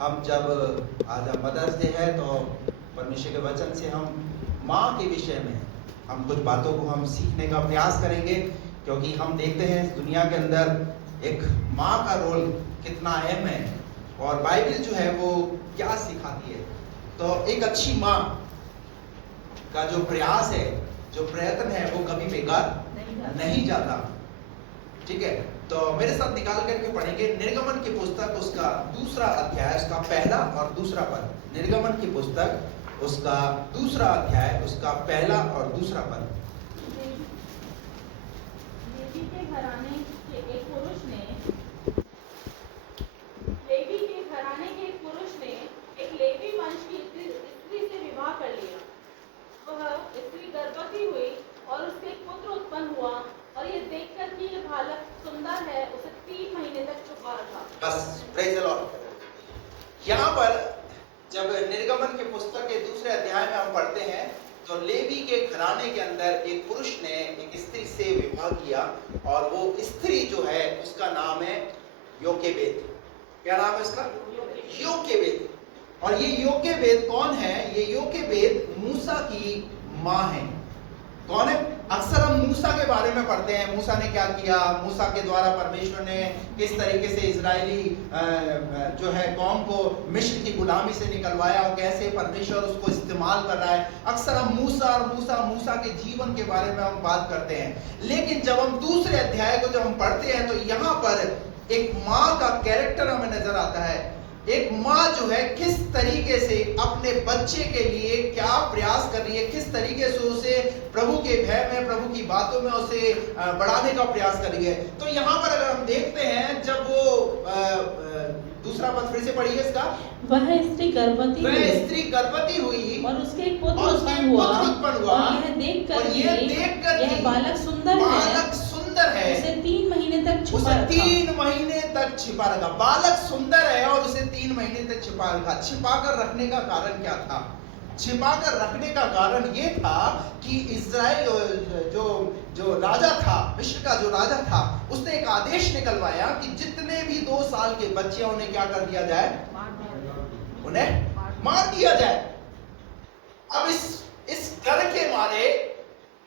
हम जब आज मदर्स डे है तो परमेश्वर के वचन से हम माँ के विषय में हम कुछ बातों को हम सीखने का प्रयास करेंगे, क्योंकि हम देखते हैं दुनिया के अंदर एक माँ का रोल कितना अहम है और बाइबल जो है वो क्या सिखाती है। तो एक अच्छी माँ का जो प्रयास है, जो प्रयत्न है, वो कभी बेकार नहीं जाता। ठीक है, तो मेरे साथ निकाल करके पढ़ेंगे निर्गमन की पुस्तक उसका 2 अध्याय उसका पहला और दूसरा पद। निर्गमन की पुस्तक उसका 2 अध्याय उसका पहला और दूसरा पद। लेवी के घराने के एक पुरुष ने एक लेवी वंश की स्त्री से विवाह कर लिया। वह स्त्री गर्भवती हुई और उसके एक पुत्र उत्पन्न हुआ, और ये देखकर कि ये बालक सुंदर है, उसे 3 महीने तक छुपा रखा। बस, प्रेज द लॉर्ड। यहाँ पर जब निर्गमन की पुस्तक के 2 अध्याय में हम पढ़ते हैं तो लेवी के घराने के अंदर एक पुरुष ने एक स्त्री से विवाह किया, और वो स्त्री जो है उसका नाम है योकेबेद। क्या नाम है उसका? योकेबेद। और ये योकेबेद कौन है? ये योकेबेद मूसा की माँ है। कौन है? अक्सर हम मूसा के बारे में पढ़ते हैं, मूसा ने क्या किया, मूसा के द्वारा परमेश्वर ने किस तरीके से इजरायली जो है कौम को मिस्र की गुलामी से निकलवाया और कैसे परमेश्वर उसको इस्तेमाल कर रहा है। अक्सर हम मूसा के जीवन के बारे में हम बात करते हैं। लेकिन जब हम 2 अध्याय को जब हम पढ़ते हैं तो यहाँ पर एक माँ का कैरेक्टर हमें नजर आता है। एक माँ जो है किस तरीके से अपने बच्चे के लिए क्या प्रयास कर रही है, किस तरीके से उसे प्रभु के भय में, प्रभु की बातों में उसे बढ़ाने का प्रयास कर रही है। तो यहाँ पर अगर हम देखते हैं, जब वो दूसरा पद फिर से पढ़िए इसका। वह स्त्री गर्भवती हुई और उसके एक पुत्र उत्पन्न हुआ, और यह देखकर यह बालक सुंदर है, उसे 3 महीने तक छिपा रखा। बालक सुंदर है और उसे 3 महीने तक छिपा रखा। छिपा कर रखने का कारण क्या था? छिपा कर रखने का कारण ये था कि इजराइल जो राजा था, मिस्र का जो राजा था, उसने एक आदेश निकलवाया कि जितने भी 2 साल के बच्चे उन्हें क्या कर दिया जाए? उन्हें मार दिया जाए। अब इस डर के मारे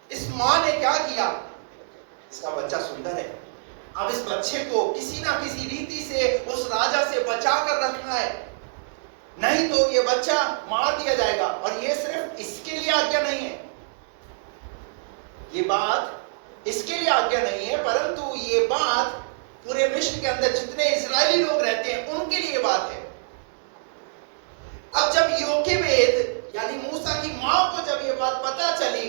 इस मां ने क्या किया? इसका बच्चा सुंदर है, अब इस बच्चे को किसी ना किसी रीति से उस राजा से बचा कर रखना है, नहीं तो ये बच्चा मार दिया जाएगा। और ये सिर्फ इसके लिए आज्ञा नहीं है, ये बात इसके लिए आज्ञा नहीं है, परंतु ये बात पूरे मिस्र के अंदर जितने इजरायली लोग रहते हैं उनके लिए बात है। अब जब योकेबेद यानी मूसा की मां को जब ये बात पता चली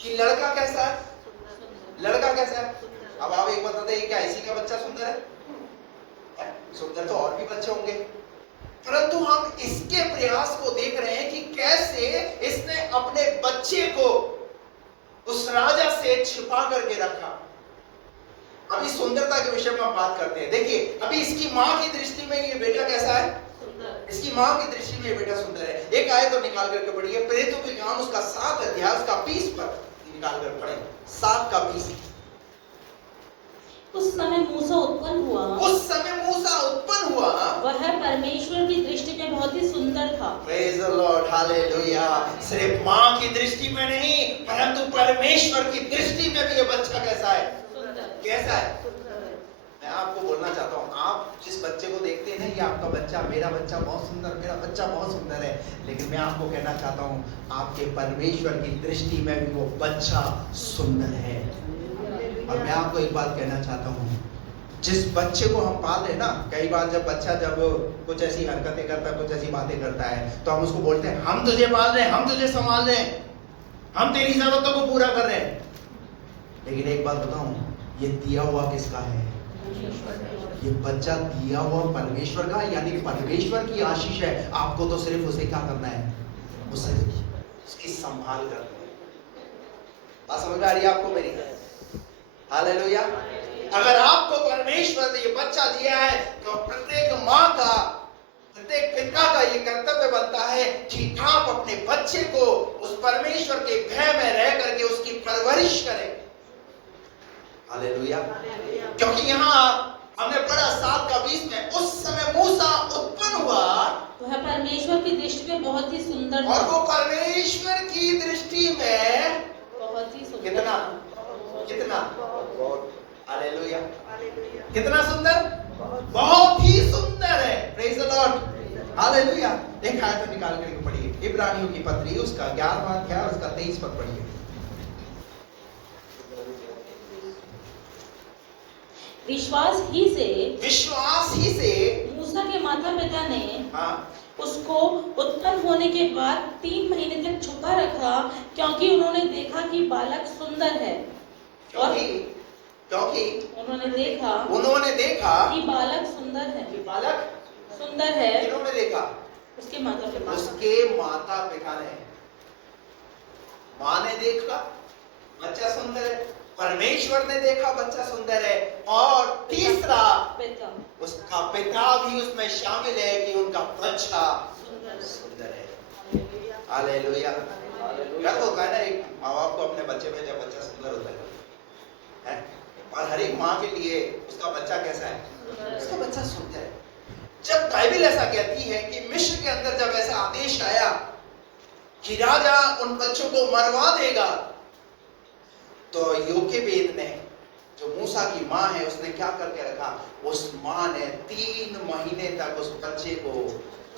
कि लड़का कैसा है, अब आप एक बताते हैं, क्या इसी का बच्चा सुंदर है? सुंदर तो और भी बच्चे होंगे, परंतु हम इसके प्रयास को देख रहे हैं कि कैसे इसने अपने बच्चे को उस राजा से छिपा करके रखा। अभी सुंदरता के विषय में हम बात करते हैं। देखिए, अभी इसकी मां की दृष्टि में ये बेटा कैसा है? इसकी मां की दृष्टि में ये बेटा सुंदर है। एक आयत तो निकाल करके पढ़िए, प्रेरितों के काम उसका 7 अध्याय उसका 20 पद निकाल कर पढ़े। 7 का 20। उस समय मूसा उत्पन्न हुआ, वह परमेश्वर की दृष्टि में बहुत ही सुंदर था। Praise the Lord, hallelujah. सिर्फ मां की दृष्टि में नहीं, परंतु परमेश्वर की दृष्टि में भी ये बच्चा कैसा है? कैसा है? मैं आपको बोलना चाहता हूँ, आप जिस बच्चे को देखते हैं ना, ये आपका बच्चा, मेरा बच्चा बहुत सुंदर है, लेकिन मैं आपको कहना चाहता हूँ आपके परमेश्वर की दृष्टि में भी वो बच्चा सुंदर है। और मैं आपको एक बात कहना चाहता हूँ, जिस बच्चे को हम पाल रहे ना, कई बार जब बच्चा जब कुछ ऐसी हरकतें करता है, कुछ ऐसी बातें करता है, तो हम उसको बोलते हैं, हम तुझे पाल रहे हैं, हम तुझे संभाल रहे हैं, हम तेरी जरूरतों को पूरा कर रहे हैं। लेकिन एक बात बताऊं, ये दिया हुआ किसका है? ये बच्चा दिया हुआ परमेश्वर का, यानी परमेश्वर की आशीष है। आपको तो सिर्फ उसे क्या करना है? उसे उसकी संभाल करना है। बात समझ में आ रही है आपको मेरी? हालेलुया। अगर आपको परमेश्वर ने ये बच्चा दिया है तो प्रत्येक माँ का, प्रत्येक पिता का ये कर्तव्य बनता है कि आप अपने बच्चे को उस परमेश्वर के भय में रह करके उसकी परवरिश करें। हालेलुया। क्योंकि यहाँ हमने पढ़ा 7 का 20 में, उस समय मूसा उत्पन्न हुआ परमेश्वर की दृष्टि में बहुत ही सुंदर और था। वो परमेश्वर की दृष्टि में बहुत ही सुंदर कितना था। कितना हालेलुया कितना सुंदर, बहुत ही सुंदर है। Praise the Lord hallelujah. एक आयत निकाल कर पढ़िए, इब्रानियों की पत्री उसका 11वां अध्याय उसका 23 पद पढ़िए। विश्वास ही से मूसा के माता पिता ने उसको उत्पन्न होने के बाद 3 महीने तक छुपा रखा, क्योंकि उन्होंने देखा कि बालक सुंदर है। क्योंकि उन्होंने देखा कि बालक सुंदर है। किन्होंने देखा? उसके माता पिता ने। माँ ने देखा बच्चा सुंदर है, परमेश्वर ने देखा बच्चा सुंदर है, और तीसरा उसका पिता भी उसमें शामिल है कि उनका बच्चा सुंदर है। हालेलुया। क्या होता है ना, एक माँ बाप को अपने बच्चे में जब बच्चा सुंदर होता है, और हर एक माँ के लिए उसका बच्चा कैसा है? उसका बच्चा सुंदर है। जब बाइबल ऐसा कहती है कि मिस्र के अंदर जब ऐसा आदेश आया कि राजा उन बच्चों को मरवा देगा, तो योकेबेद ने, जो मूसा की माँ है, उसने क्या करके रखा? उस माँ ने 3 महीने तक उस बच्चे को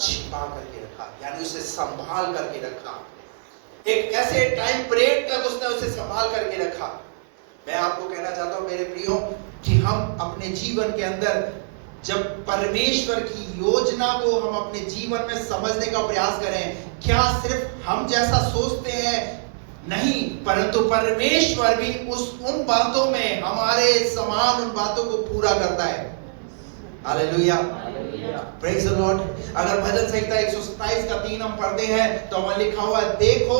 छिपा करके रखा, यानी उसे संभाल करके रखा। एक ऐसे टाइम पीरियड तक उसने उसे संभाल करके रखा। मैं आपको कहना चाहता हूं मेरे प्रियो कि हम अपने जीवन के अंदर जब परमेश्वर की योजना को हम अपने जीवन में समझने का प्रयास करें, क्या सिर्फ हम जैसा सोचते हैं? नहीं, परंतु परमेश्वर भी उन बातों में हमारे समान उन बातों को पूरा करता है। Hallelujah, praise the Lord. अगर भजन संहिता 127 का 3 हम पढ़ते हैं तो वहां लिखा हुआ, देखो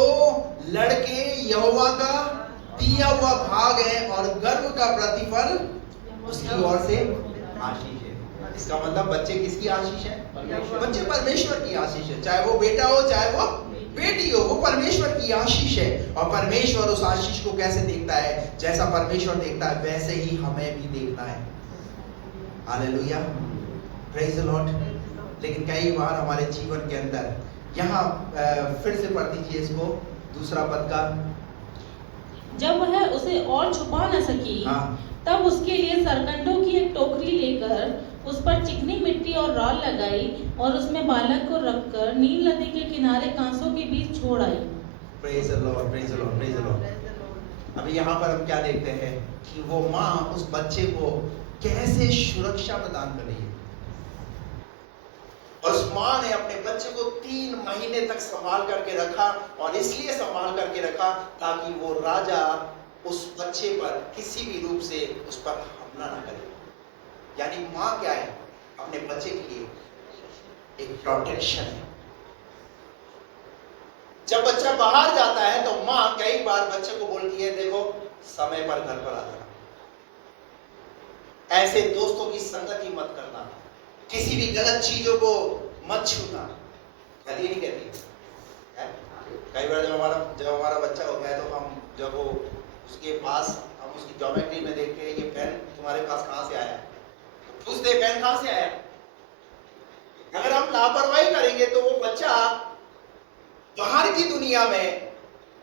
लड़के यहोवा का दिया हुआ भाग है और गर्व का प्रतिफल उसकी ओर से आशीष है। इसका मतलब बच्चे किसकी आशीष है? बच्चे परमेश्वर की आशीष है। चाहे वो बेटा हो चाहे वो बेटी हो, वो परमेश्वर की आशीष है। और परमेश्वर उस आशीष को कैसे देखता है? जैसा परमेश्वर देखता है वैसे ही हमें भी देखना है। Hallelujah, praise the Lord. लेकिन कई बार हमारे जीवन के अंदर, यहाँ फिर से पढ़ दीजिए इसको, दूसरा पद का। जब वह उसे और छुपा न सकी, तब उसके लिए सरकंडों की एक टोकरी लेकर उस पर चिकनी मिट्टी और राल लगाई और उसमें बालक को रखकर नील नदी के किनारे कांसों के बीच छोड़ आई। Praise the Lord, praise the Lord, praise the Lord. अभी यहाँ पर हम क्या देखते हैं कि वो माँ उस बच्चे को कैसे सुरक्षा प्रदान कर रही है। और उस माँ ने अपने बच्चे को 3 महीने तक संभाल करके रखा, और इसलिए संभाल करके रखा ताकि वो राजा उस बच्चे पर किसी भी रूप से उस पर हमला ना करे। यानी माँ क्या है? अपने बच्चे के लिए एक प्रोटेक्शन है। जब बच्चा बाहर जाता है तो माँ कई बार बच्चे को बोलती है, देखो समय पर घर पर आ जाना, ऐसे दोस्तों की संगति मत करना, किसी भी गलत चीजों को मत छूना। कहती नहीं कहती है? कई बार जब हमारा बच्चा होता है तो हम जब वो उसके पास, हम उसकी ज्योमेट्री में देखते हैं, ये पेन तुम्हारे पास कहां से आया? तो पूछते हैं पेन कहां से आया? अगर हम लापरवाही करेंगे तो वो बच्चा बाहर की दुनिया में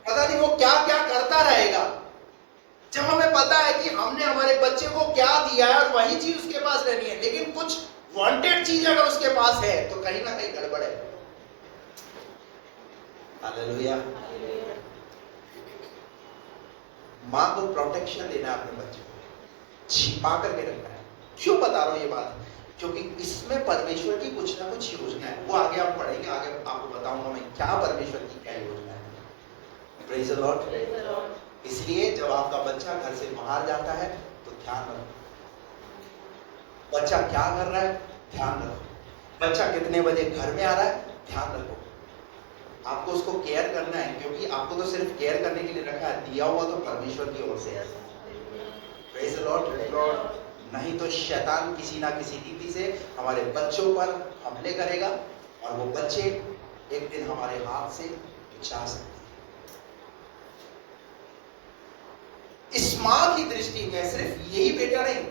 पता नहीं वो क्या क्या करता रहेगा। जब हमें पता है कि हमने हमारे बच्चे को क्या दिया है और वही चीज उसके पास रहनी है, लेकिन कुछ वांटेड चीज अगर उसके पास है तो कहीं ना कहीं गड़बड़ है। हालेलुया। मां को प्रोटेक्शन देना है अपने बच्चे को, छिपा करके रखना है। क्यों बता रहा हूं ये बात? क्योंकि इसमें परमेश्वर की कुछ ना कुछ योजना है। वो आगे आप पढ़ेंगे, आगे आपको बताऊंगा मैं क्या परमेश्वर की क्या योजना है। Praise the Lord. इसलिए जब आपका बच्चा घर से बाहर जाता है तो ध्यान रखो, बच्चा क्या कर रहा है, ध्यान रखो। बच्चा कितने बजे घर में आ रहा है, ध्यान रखो। आपको उसको केयर करना है, क्योंकि आपको तो सिर्फ केयर करने के लिए रखा है, दिया हुआ तो परमेश्वर की ओर से है। Praise the Lord. नहीं तो शैतान किसी ना किसी रीति से हमारे बच्चों पर हमले करेगा और वो बच्चे एक दिन हमारे हाथ से जा सकते हैं। इस मां की दृष्टि में सिर्फ यही बेटा नहीं,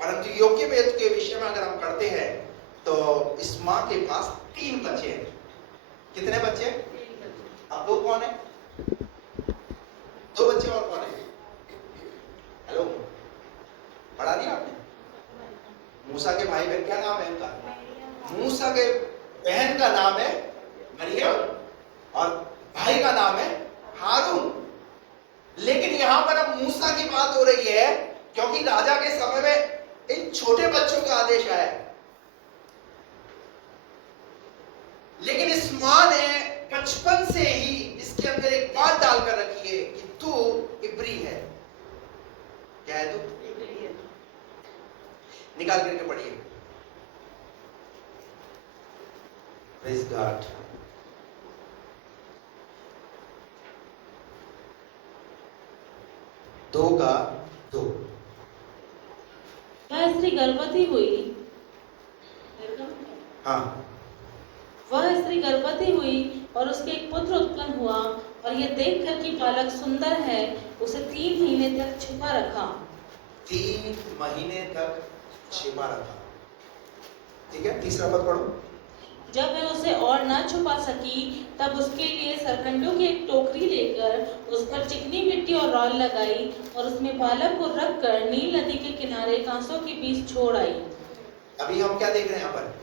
परंतु योकेबेद के विषय में अगर हम करते हैं तो इस मां के पास 3 बच्चे हैं। कितने बच्चे? अब दो कौन है? दो बच्चे और कौन है? हेलो, पढ़ा दिया आपने? मूसा के भाई बहन क्या नाम है उनका? मूसा के बहन का नाम है मरियम और भाई का नाम है हारून। लेकिन यहां पर अब मूसा की बात हो रही है क्योंकि राजा के समय में इन छोटे बच्चों का आदेश आया। लेकिन इस मां ने बचपन से ही इसके अंदर एक बात डालकर रखी है कि तू इब्री है। क्या है तू? निकाल करके पढ़िए। Praise God. दो का दो। वह स्त्री गर्भवती हुई। हाँ, वह स्त्री गर्भवती हुई और उसके एक पुत्र उत्पन्न हुआ और यह देखकर कि बालक सुंदर है, उसे 3 महीने तक छुपा रखा। 3 महीने तक छिपा रखा। ठीक है, तीसरा पद पढ़ो। जब वह उसे और न छुपा सकी, तब उसके लिए सरकंडों की एक टोकरी लेकर उस पर चिकनी मिट्टी और राल लगाई और उसमें बालक को रखकर नील नदी के किनारे कांसों के बीच छोड़ आई। अभी हम क्या देख रहे हैं यहाँ पर?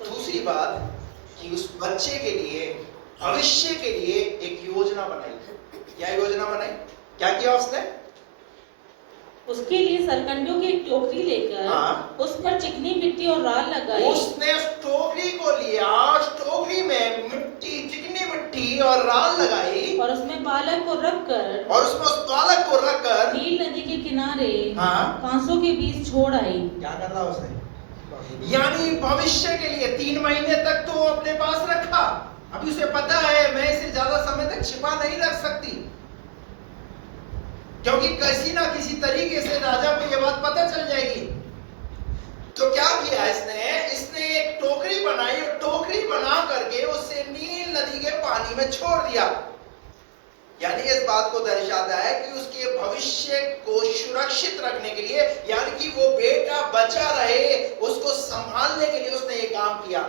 दूसरी बात कि उस बच्चे के लिए, भविष्य के लिए एक योजना बनाई। क्या योजना बनाई? क्या किया उसने? उसके लिए सरकंडों की एक टोकरी लेकर हाँ। उस पर चिकनी मिट्टी और राल लगाई। उसने उस टोकरी को लिया, उस टोकरी में मिट्टी, चिकनी मिट्टी और राल लगाई और उसमें बालक को रखकर और उसमें उस बालक को रखकर नील नदी के किनारे हाँ। कांसों के बीच छोड़ आई। क्या कर रहा उसने? यानी भविष्य के लिए 3 महीने तक तो अपने पास रखा। अभी उसे पता है मैं इसे ज्यादा समय तक छिपा नहीं रख सकती, क्योंकि किसी ना किसी तरीके से राजा को यह बात पता चल जाएगी। तो क्या किया इसने एक टोकरी बनाई और टोकरी बना करके उसे नील नदी के पानी में छोड़ दिया। यानी इस बात को दर्शाता है कि उसके भविष्य को सुरक्षित रखने के लिए, यानी कि वो बेटा बचा रहे, उसको संभालने के लिए उसने ये काम किया।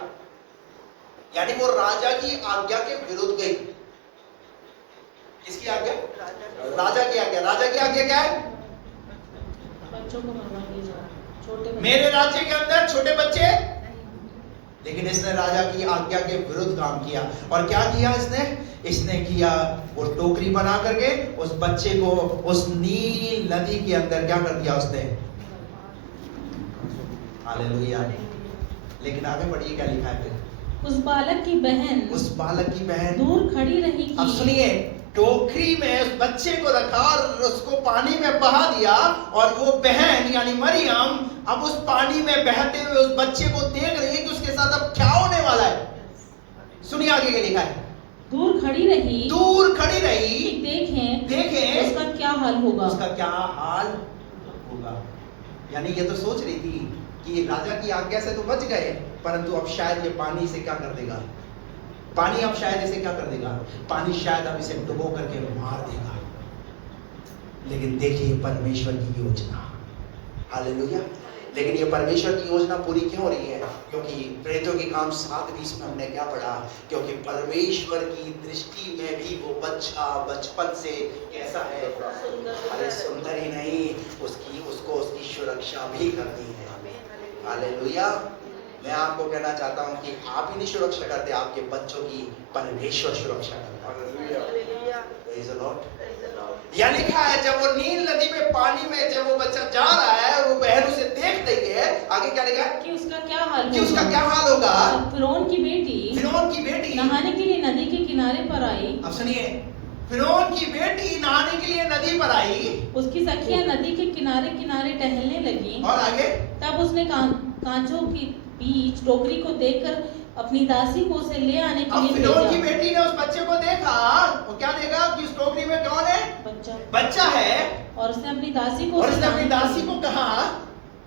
यानी वो राजा की आज्ञा के विरुद्ध गई। किसकी आज्ञा? राजा की आज्ञा। राजा की आज्ञा क्या है? बच्चों को मरवा दीजिए, छोटे बच्चे। मेरे राज्य के अंदर छोटे बच्चे। लेकिन इसने राजा की आज्ञा के विरुद्ध काम किया। और क्या किया इसने किया, वो टोकरी बना करके उस बच्चे को उस नील नदी के अंदर क्या कर दिया उसने? हालेलुया। लेकिन आगे बढ़िए क्या लिखा है फिर? उस बालक की बहन दूर खड़ी रही कि अब सुनिए, टोकरी में उस बच्चे को रखा और उसको पानी में बहा दिया और वो बहन यानी मरियम अब उस पानी में बहते हुए उस बच्चे को देख रही है कि उसके साथ अब क्या होने वाला है। सुनिए आगे क्या लिखा है? दूर खड़ी रही कि देखें उसका क्या हाल होगा। यानी ये तो सोच रही थी कि राजा की आज्ञा से तो बच गए, परंतु अब शायद ये पानी से क्या कर देगा? पानी अब शायद इसे क्या कर देगा? पानी शायद अब इसे डुबो करके मार देगा। लेकिन देखिए परमेश्वर की योजना। हालेलुया। लेकिन ये परमेश्वर की योजना पूरी क्यों हो रही है? क्योंकि प्रेरितों के काम 7:20 में हमने क्या पढ़ा? क्योंकि परमेश्वर की दृष्टि में भी वो बच्चा बचपन से कैसा है? अरे सुंदर ही नहीं, उसको उसकी सुरक्षा भी करनी है। हालेलुया। मैं आपको कहना चाहता हूं कि आप ही नहीं सुरक्षा करते, आपके बच्चों की परमेश्वर सुरक्षा करता है। Praise the Lord. यह लिखा है जब वो नील नदी में पानी में जब वो बच्चा जा रहा है और वो बहन उसे देख रही है, आगे क्या लिखा है? कि उसका क्या हाल होगा? फिरौन की बेटी नहाने के लिए नदी के किनारे पर आई। अब सुनिए, फिरौन की बेटी नहाने के लिए नदी पर आई, उसकी सखियां नदी के किनारे किनारे टहलने लगी। और आगे तब उसने कांचों के बीच टोकरी को देखकर अपनी दासी को उसे ले आने के लिए फिरौन की बेटी ने उस बच्चे को देखा, वो क्या देखा कि उस टोकरी में कौन है? बच्चा है। और उसने अपनी दासी को कहा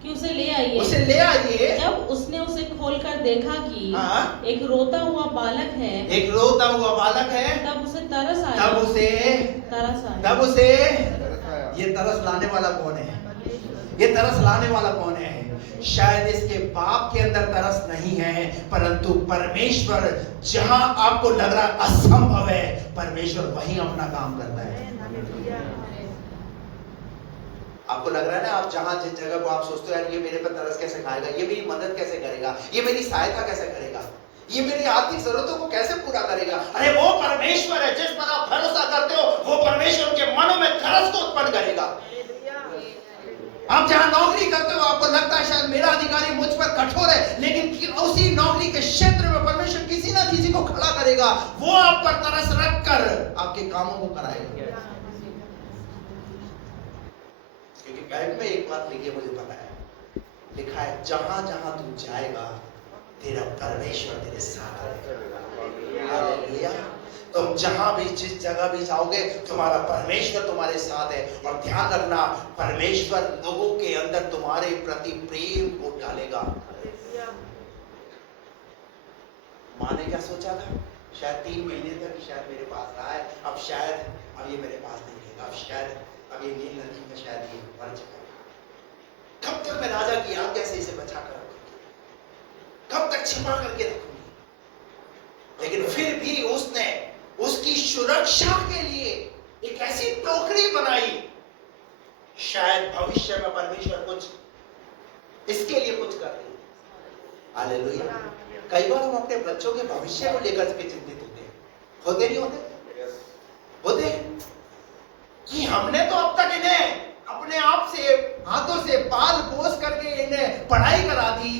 कि उसे ले आइए। जब उसने उसे खोलकर देखा कि एक रोता हुआ बालक है, तब उसे तरस आया। ये तरस लाने वाला कौन है? शायद इसके बाप के अंदर तरस नहीं है, परंतु परमेश्वर जहां आपको लग रहा असंभव है, परमेश्वर वहीं अपना काम करता है। आपको लग रहा है ना, आप जहां जिस जगह को आप सोचते हो यार ये मेरे पर तरस कैसे खाएगा, ये मेरी मदद कैसे करेगा, ये मेरी सहायता कैसे करेगा, ये मेरी आर्थिक जरूरतों को कैसे पूरा करेगा, अरे वो परमेश्वर है जिस पर आप भरोसा करते हो, वो परमेश्वर उनके मनों में तरस को उत्पन्न करेगा। आप जहां नौकरी करते हो, आपको लगता है शायद मेरा अधिकारी मुझ पर कठोर है, लेकिन उसी नौकरी के क्षेत्र में परमेश्वर किसी ना किसी को खड़ा करेगा, वो आप पर तरस रख कर आपके कामों को कराएगा। क्योंकि बाइबल में एक बात लिखी है, मुझे पता है, लिखा है जहां जहां तू जाएगा तेरा परमेश्वर तेरे साथ रहेगा। हालेलुया। तुम जहां भी जिस जगह भी जाओगे तुम्हारा परमेश्वर तुम्हारे साथ है। और ध्यान रखना, परमेश्वर लोगों के अंदर तुम्हारे प्रति प्रेम को डालेगा। माँ ने क्या सोचा था, शायद 3 महीने तक शायद मेरे पास रहा है, अब शायद अब ये मेरे पास नहीं रहेगा, अब शायद अब ये नील नदी में शायद ये मर जाएगा। कब तक मैं राजा की आज्ञा से इसे बचा कर रखूंगी, कब तक छिपा करके रखूंगी। लेकिन फिर भी उसने उसकी सुरक्षा के लिए एक ऐसी टोकरी बनाई, शायद भविष्य में परमेश्वर कुछ इसके लिए कुछ कर दे। हालेलुया। कई बार हम अपने बच्चों के भविष्य को लेकर के चिंतित होते नहीं होते कि हमने तो अब तक इन्हें अपने आप से हाथों से पाल पोस करके इन्हें पढ़ाई करा दी,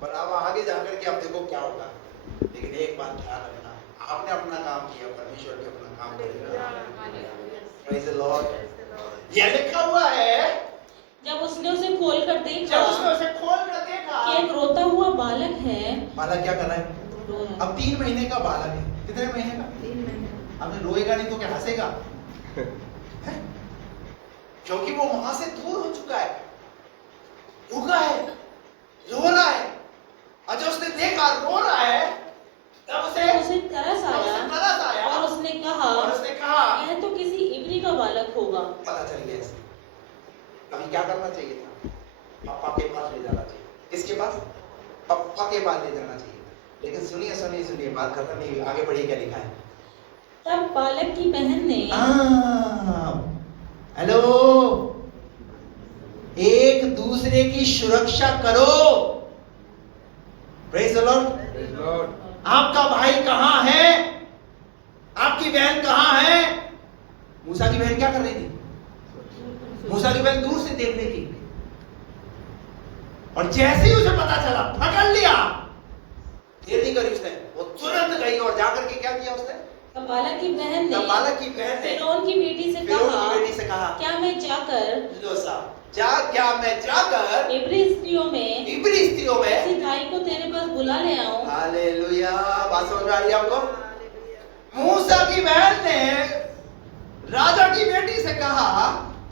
पर अब आगे जाकर के अब देखो क्या होगा। लेकिन एक बात ध्यान रखना, आपने अपना काम किया, परमेश्वर भी अपना काम करेगा। Praise the Lord. यह लिखा हुआ है, जब उसने उसे खोल कर देखा कि एक रोता हुआ बालक है। बालक क्या कर रहा है? अब 3 महीने का बालक है। कितने महीने का? 3 महीने। अब रोएगा नहीं तो क्या हंसेगा? क्योंकि वो वहां से दूर हो चुका है, भूखा है, रो रहा है। और जब उसने देखा रो रहा है, तब उसे तरस आया और उसने कहा यह तो किसी इब्री का बालक होगा। पता चल गया इसे। अभी क्या करना चाहिए था? पापा के पास ले जाना चाहिए। किसके पास? पापा के पास ले जाना चाहिए। लेकिन सुनिए, बात खत्म नहीं, आगे बढ़िए क्या लिखा है। तब बालक की बहन ने हेलो, एक दूसरे की सुरक्षा करो। Praise the Lord. आपका भाई कहां है? आपकी बहन कहां है? मूसा की बहन क्या कर रही थी? मूसा की बहन दूर से देख रही थी, और जैसे ही उसे पता चला, पकड़ लिया, देर नहीं करी उसने, वो तुरंत गई और जाकर के क्या किया उसने? बालक की बहन ने फिरौन की बेटी से कहा, क्या मैं जाकर इब्री स्त्रियों में किसी भाई को तेरे पास बुला ले आऊं? हालेलुया। बात समझ आ रही है आपको? मूसा की बहन ने राजा की बेटी से कहा,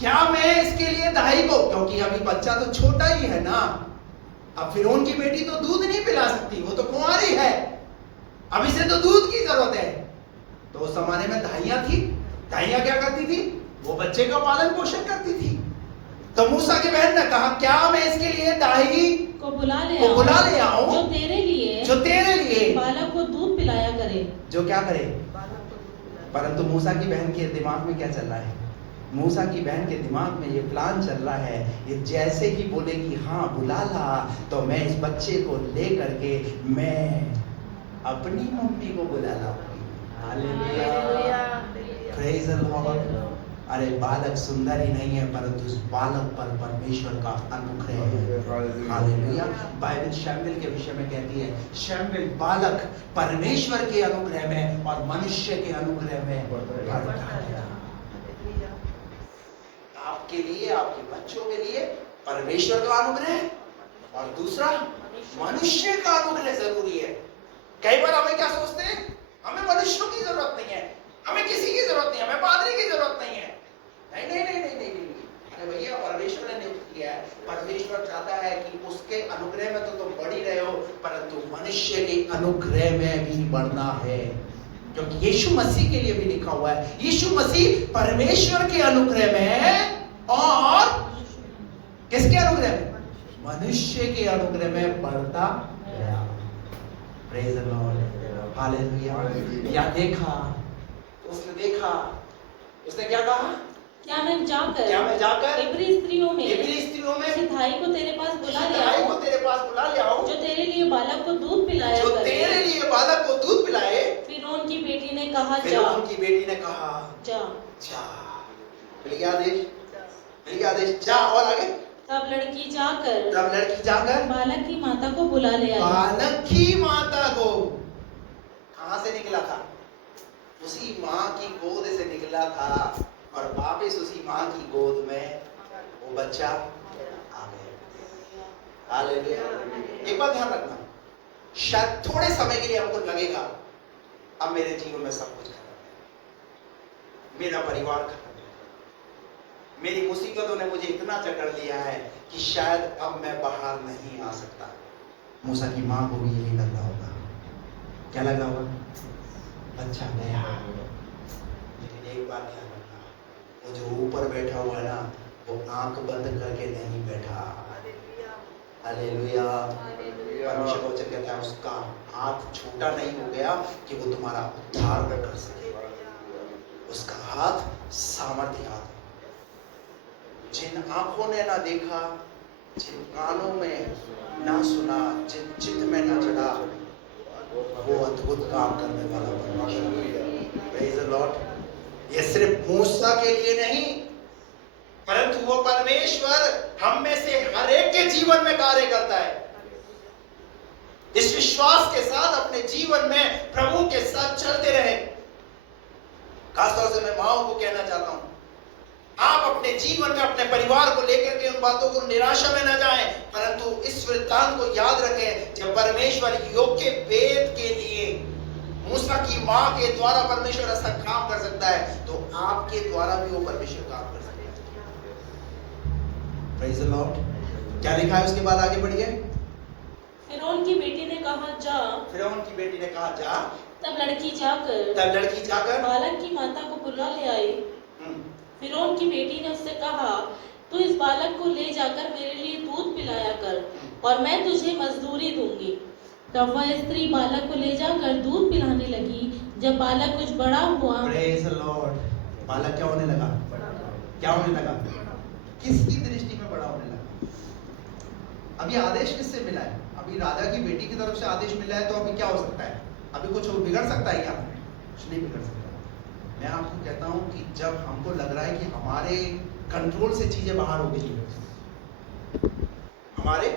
क्या मैं इसके लिए दाई को, क्योंकि अभी बच्चा तो छोटा ही है ना, अब फिरौन की बेटी तो दूध नहीं पिला सकती, वो तो कुंवारी है, अब इसे तो दूध की जरूरत है। तो उस जमाने में दाइयां थी, दाइयां क्या करती थी? वो बच्चे का पालन पोषण करती थी। तो मूसा की बहन ने कहा, क्या मैं इसके लिए दाई को बुला ले आऊं जो तेरे लिए बालक को दूध पिलाया करे। जो क्या करे? परंतु मूसा की बहन के दिमाग में क्या चल रहा है? मूसा की बहन के दिमाग में ये प्लान चल रहा है, ये जैसे ही बोलेगी हाँ बुला ला, तो मैं इस बच्चे को ले करके मैं अपनी मम्मी को बुला लाऊंगी। Hallelujah, praise the Lord. अरे बालक सुंदर ही नहीं है, परंतु उस बालक पर परमेश्वर का अनुग्रह है। हालेलुया। बाइबल शमूएल के विषय में कहती है, शमूएल बालक परमेश्वर के अनुग्रह में और मनुष्य के अनुग्रह में बढ़ता है। आपके लिए, आपके बच्चों के लिए परमेश्वर का अनुग्रह और दूसरा मनुष्य का अनुग्रह जरूरी है। कई बार हमें क्या सोचते हैं, हमें मनुष्यों की जरूरत नहीं है, हमें किसी की जरूरत नहीं है, हमें पादरी की जरूरत नहीं है। नहीं। अरे भैया, परमेश्वर ने नियुक्त किया है। परमेश्वर चाहता है कि उसके अनुग्रह में तो तुम बढ़ ही रहे हो, परंतु मनुष्य के अनुग्रह में भी बढ़ना है। क्योंकि यीशु मसीह के लिए भी लिखा हुआ है, यीशु मसीह परमेश्वर के अनुग्रह में और किसके अनुग्रह में? मनुष्य के अनुग्रह में बढ़ता गया। Praise the Lord, hallelujah. क्या देखा? उसने देखा, उसने क्या कहा? क्या मैं जाकर इब्री स्त्रियों में सिधाई को तेरे पास बुला ले आऊं, जो तेरे लिए बालक को दूध पिलाया करे। फिरौन की बेटी ने कहा, जा। मिल गया आदेश, जा। और आगे? तब लड़की जाकर बालक की माता को बुला ले आई। बालक की माता को कहां से निकला था? उसी माँ की गोद से निकला था और वापिस उसी माँ की गोद में वो बच्चा आ गया। हालेलुया। एक बात ध्यान रखना, शायद थोड़े समय के लिए हमको लगेगा अब मेरे जीवन में सब कुछ खत्म है, मेरा परिवार खत्म है, मेरी मुसीबतों ने मुझे इतना जकड़ लिया है कि शायद अब मैं बाहर नहीं आ सकता। मूसा की माँ को भी यही लग रहा होगा। क्या लग रहा होगा? बच्चा गया, लेकिन एक बात ध्यान रखना, वो जो ऊपर बैठा हुआ है ना, वो आंख बंद करके नहीं बैठा। हालेलुया। परमेश्वर का वचन कहता है उसका हाथ छोटा नहीं हो गया कि वो तुम्हारा उद्धार न कर सके। उसका हाथ सामर्थ्य हाथ। जिन आंखों ने ना देखा, जिन कानों में ना सुना, जिन चित्त में ना चढ़ा, वो अद्भुत काम करने वाला परमेश्वर। Praise the Lord. ये सिर्फ मूसा के लिए नहीं, परंतु वो परमेश्वर हम में से हर एक के जीवन में कार्य करता है। इस विश्वास के साथ अपने जीवन में प्रभु के साथ चलते रहे। खासतौर से मैं माओ को कहना चाहता हूं, आप अपने जीवन में अपने परिवार को लेकर के उन बातों को निराशा में न जाएं, परंतु इस वृत्तांत को याद रखें, जब परमेश्वर योग के वेद के लिए मूसा की मां के द्वारा परमेश्वर ऐसा काम कर सकता है, तो आपके द्वारा भी वो परमेश्वर काम कर सकता है। Praise the Lord. क्या लिखा है उसके बाद? आगे बढ़िए। फिरौन की बेटी ने कहा, जा। फिरौन की बेटी ने कहा, जा। तब लड़की जाकर बालक की माता को बुला ले आई। फिरौन की बेटी ने उससे कहा, तू इस बालक को ले जाकर मेरे लिए दूध पिलाया कर और मैं तुझे मजदूरी दूंगी। तब वह स्त्री बालक को ले जाकर दूध पिलाने लगी। जब बालक कुछ बड़ा हुआ, प्रेज द लॉर्ड, बालक क्या होने लगा? क्या होने लगा? किसकी दृष्टि में बड़ा होने लगा? अभी आदेश किससे मिला है? अभी राजा की बेटी की तरफ से आदेश मिला है, तो अभी क्या हो सकता है? अभी कुछ बिगड़ सकता है क्या? कुछ नहीं बिगड़ सकता। मैं आपको कहता हूं कि जब हमको लग रहा है कि हमारे कंट्रोल से चीजें बाहर हो गई, हमारे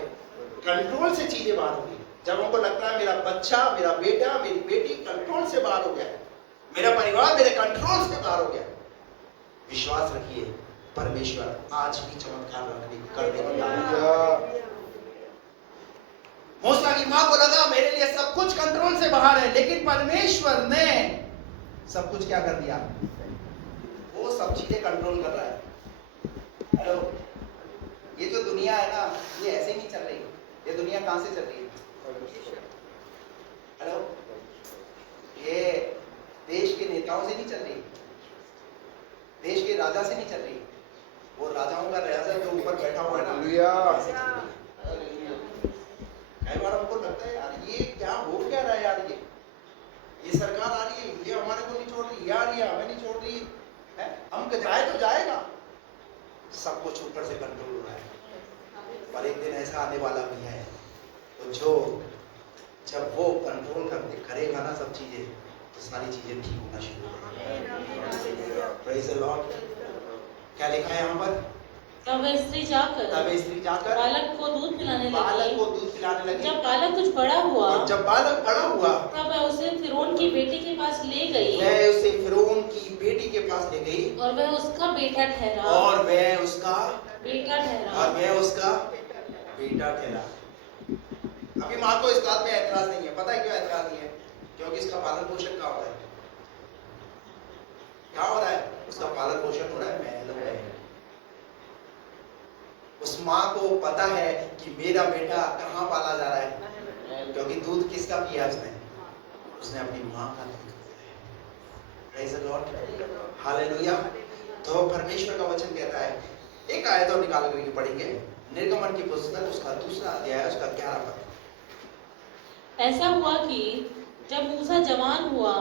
कंट्रोल से चीजें बाहर हो गई, जब हमको लगता है मेरा बच्चा, मेरा बेटा, मेरी बेटी कंट्रोल से बाहर हो गया, मेरा परिवार मेरे कंट्रोल से बाहर हो गया, विश्वास रखिए परमेश्वर आज भी चमत्कार करने वाला। मूसा की मां को लगा मेरे लिए सब कुछ कंट्रोल से बाहर है, लेकिन परमेश्वर ने सब कुछ क्या कर दिया? वो सब चीजें कंट्रोल कर रहा है। हेलो, ये जो दुनिया है ना, ये ऐसे नहीं चल रही। ये दुनिया कहां से चल रही है? हेलो, ये देश के नेताओं से नहीं चल रही, देश के राजा से नहीं चल रही। वो राजाओं का राजा जो ऊपर बैठा हुआ है ना, कई बार हमको लगता है यार ये क्या हो क्या रहा है यार, ये सरकार आ रही है, ये हमारे को नहीं छोड़ रही, ये आ रही है हमें नहीं छोड़ रही है, हम जाए तो जाएगा। सब कुछ ऊपर से कंट्रोल हो रहा है, पर एक दिन ऐसा आने वाला भी है तो जो जब वो कंट्रोल करेगा ना सब चीजें, तो सारी चीजें ठीक होना शुरू हो जाएंगी। Praise the Lord. क्या लिखा है यहाँ पर? तब स्त्री जाकर बालक को दूध पिलाने लगी। जब बालक कुछ बड़ा हुआ, तब वह उसे फिरौन की बेटी के पास ले गई। और वह उसका बेटा ठहरा। अभी माँ को इस बात में ऐतराज नहीं है। पता है क्यों ऐतराज नहीं है? क्योंकि इसका पालन पोषण क्या हो रहा है? क्या हो रहा है? उसका पालन पोषण हो रहा है महलों में। उस माँ को पता है कि मेरा बेटा कहाँ पाला जा रहा है, क्योंकि दूध किसका पिया उसने अपनी माँ का दूध पिया। Praise the Lord, hallelujah. तो परमेश्वर का वचन कहता है, एक आयत और निकाल करके पढ़ेंगे। निर्गमन की पुस्तक उसका 2रा अध्याय उसका 11 पद। ऐसा हुआ कि जब मूसा जवान हुआ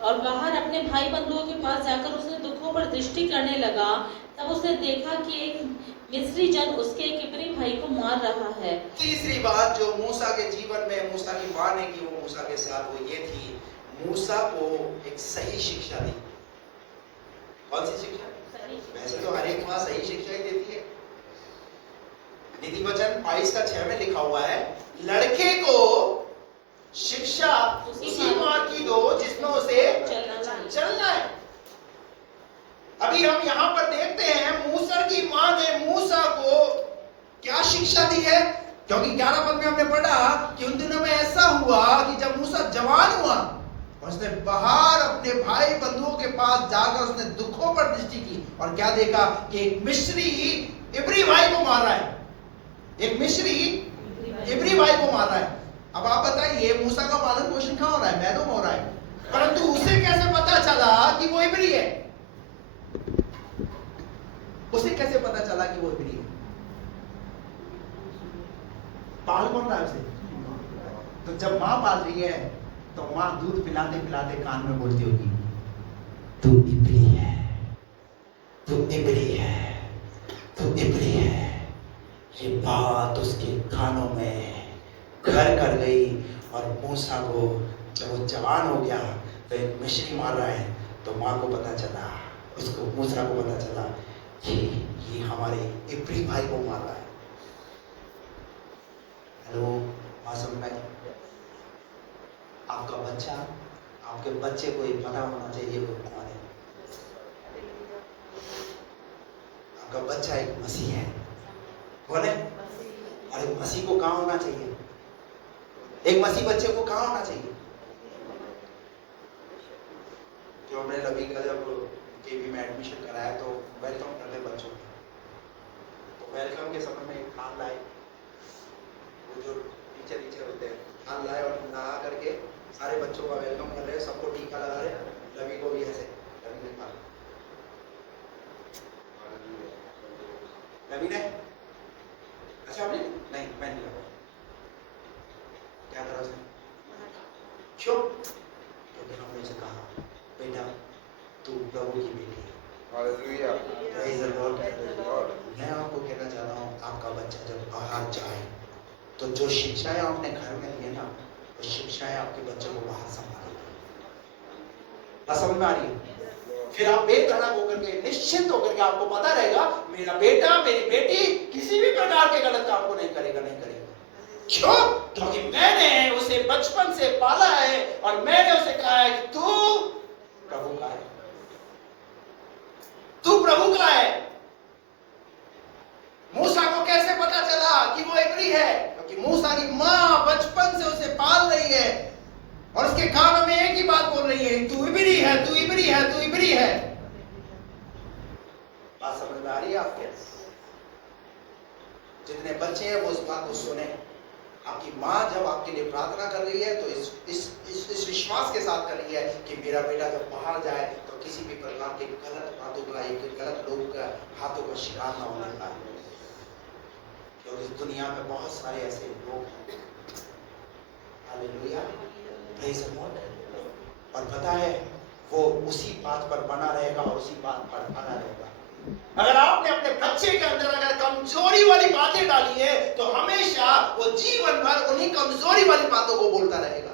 और बाहर अपने भाई बंधुओं के पास जाकर उसने दुखों पर दृष्टि करने लगा, तब उसने देखा कि एक मिस्री जन उसके एक इब्री भाई को मार रहा है। तीसरी बात जो मूसा के जीवन में मूसा की मां ने की वो मूसा के साथ वो ये थी, मूसा को एक सही शिक्षा दी। कौन सी शिक्षा? वैसे तो हर एक मां सही शिक्षा ही देती है। नीति वचन 22:6 में लिखा हुआ है, लड़के को शिक्षा उसी मां की दो जिसमें उसे चलना है। अभी हम यहाँ पर देखते हैं मूसा की मां ने मूसा को क्या शिक्षा दी है, क्योंकि 11 पद में हमने पढ़ा कि उन दिनों में ऐसा हुआ कि जब मूसा जवान हुआ उसने बाहर अपने भाई बंधुओं के पास जाकर उसने दुखों पर दृष्टि की और क्या देखा कि एक मिस्री इब्री भाई को मार रहा है। एक मिस्री इब्री भाई को मार रहा है। अब आप बताइए मूसा का पालन पोषण कहाँ हो रहा है? मैदों में हो रहा है। परंतु उसे कैसे पता चला कि वो इब्री है? उसे कैसे पता चला कि वो इब्री है? पाल कौन रहा है उसे? तो जब मां पाल रही है तो मां दूध पिलाते पिलाते कान में बोलती होगी, तू इब्री है, तू इब्री है, तू इब्री है। ये बात उसके कानों में घर कर गई और मूसा को जब वो जवान हो गया तो एक मिस्री मार रहा है तो मां को पता चला, उसको मूसा को पता चला कि ये हमारे इब्री भाई को मार रहा है। हेलो, मां समझ में? आपका बच्चा, आपके बच्चे को ये पता होना चाहिए वो कौन है। आपका बच्चा एक मसीह है। कौन है? और एक मसीह को कहाँ होना चाहिए? एक मसीह बच्चे को कहाँ होना चाहिए? जो हमने लवी का जब केवी में एडमिशन कराया तो वेलकम करते बच्चों को, तो वेलकम के समय में खान लाए, वो जो टीचर होते हैं खान लाए और नहा करके सारे बच्चों का वेलकम कर रहे हैं, सबको टीका लगा रहे हैं, लवी को भी ऐसे लवी ने अच्छा आपने नहीं, मैं नहीं लगा। क्या करा उसने? क्यों? क्योंकि हमने उसे कहा, बेटा तू प्रभु की बेटी है। Hallelujah, praise the Lord. मैं आपको कहना चाहता हूँ, आपका बच्चा जब बाहर जाए तो जो शिक्षाएं आपने घर में दी है ना, वो शिक्षाएं आपके बच्चे को बाहर संभालेगी। समझ में आ रही है? फिर आप बेधड़क होकर के, निश्चिंत होकर के आपको पता रहेगा मेरा बेटा मेरी बेटी किसी भी प्रकार के गलत काम को नहीं करेगा। क्यों? क्योंकि मैंने उसे बचपन से पाला है और मैंने उसे कहा है कि तू प्रभु का है, तू प्रभु का है। मूसा को कैसे पता चला कि वो इब्री है? क्योंकि मूसा की मां बचपन से उसे पाल रही है और उसके कानों में एक ही बात बोल रही है, तू इब्री है, तू इब्री है, तू इब्री है। बात समझ में आ रही है आपको? जितने बच्चे हैं वो इस बात को सुने। आपकी मां जब आपके लिए प्रार्थना कर रही है तो इस विश्वास के साथ कर रही है कि मेरा बेटा जब बाहर जाए तो किसी भी प्रकार के गलत बातों का, एक गलत लोगों का हाथों का शिकार ना होने पाए। क्योंकि इस दुनिया में बहुत सारे ऐसे लोग हैं। Hallelujah, praise the Lord. और पता है वो उसी बात पर बना रहेगा और उसी बात पर बना रहेगा। अगर आपने अपने बच्चे के अंदर अगर कमजोरी वाली बातें डाली है तो हमेशा वो जीवन भर उन्हीं कमजोरी वाली बातों को बोलता रहेगा।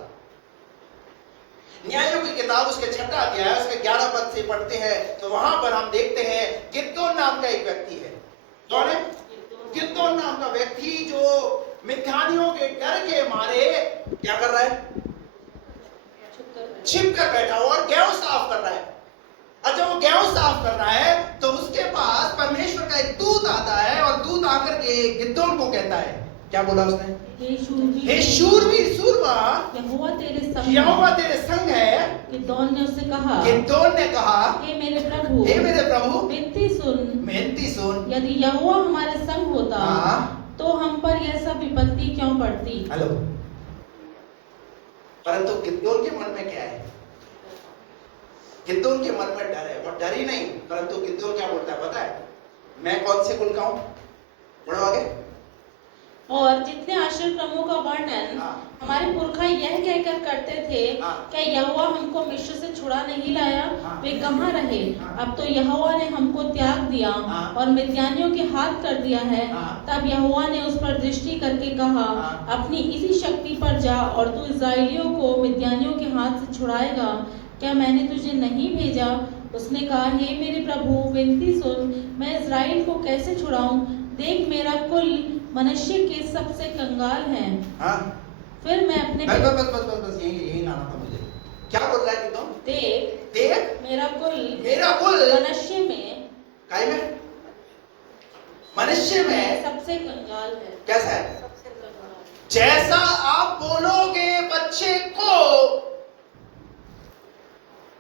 न्यायों की किताब उसके 6 अध्याय उसके 11 पद से पढ़ते हैं तो वहां पर हम देखते हैं गिदोन नाम का एक व्यक्ति है। कौन है? गिदोन नाम का व्यक्ति जो मिद्यानियों के डर के मारे क्या कर रहा है? छिप कर बैठा हुआ और गेहूं साफ कर रहा है। और जब वो गेहूं साफ कर रहा है तो उसके पास परमेश्वर का एक दूत आता है और दूत आकर के गिदोन को कहता है, क्या बोला उसने? हे शूरवीर सूरमा, यहोवा तेरे संग है। गिदोन ने उससे कहा, हे मेरे प्रभु, विनती सुन, यदि यहोवा हमारे संग होता तो हम पर यह सब विपत्ति क्यों पड़ती? हेलो, परंतु गिदोन के मन में क्या है? गिदोन के मन में डर है। और डर ही नहीं, परंतु गिदोन क्या बोलता है पता है? मैं कौन से कुल का हूं? बढ़ो आगे। और जितने आश्रमों का वर्णन हाँ। हमारे पुरखा यह कहकर करते थे, हाँ। क्या यहोवा हमको मिस्र से छुड़ा नहीं लाया? हाँ। वे कहाँ रहे? हाँ। अब तो यहोवा ने हमको त्याग दिया हाँ। और मिद्यानियों के हाथ कर दिया है। हाँ। तब यहोवा ने उस पर दृष्टि करके कहा, हाँ। अपनी इसी शक्ति पर जा और तू इस्राएलियों को मिद्यानियों के हाथ से छुड़ाएगा। क्या मैंने तुझे नहीं भेजा? उसने कहा, हे मेरे प्रभु, विनती सुन, मैं इस्राएल को कैसे छुड़ाऊं? देख, मेरा कुल मनुष्य के सबसे कंगाल है। हाँ। फिर मैं अपने बस यही लाना था मुझे। क्या बोल रहा है तुम? देख मेरा कुल मनुष्य में, काय में? मनुष्य में सबसे कंगाल है। कैसा है? सबसे कंगाल। जैसा आप बोलोगे बच्चे को,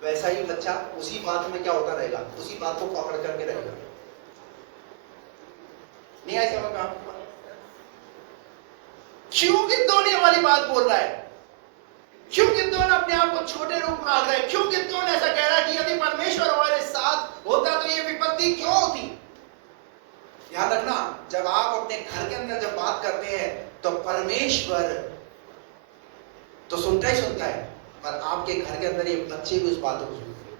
वैसा ही बच्चा उसी बात में क्या होता रहेगा, उसी बात को पकड़ करके रहेगा। नहीं आई समझ में आपको? क्यों गिद्धोने वाली बात बोल रहा है? क्यों गिद्धोन अपने आप को छोटे रूप में आ रहा है? क्यों गिद्धोन ऐसा कह रहा है कि यदि परमेश्वर हमारे साथ होता तो ये विपत्ति क्यों होती? याद रखना, जब आप अपने घर के अंदर जब बात करते हैं तो परमेश्वर तो सुनता ही सुनता है, पर आपके घर के अंदर ये बच्चे भी उस बातों को सुनते हैं।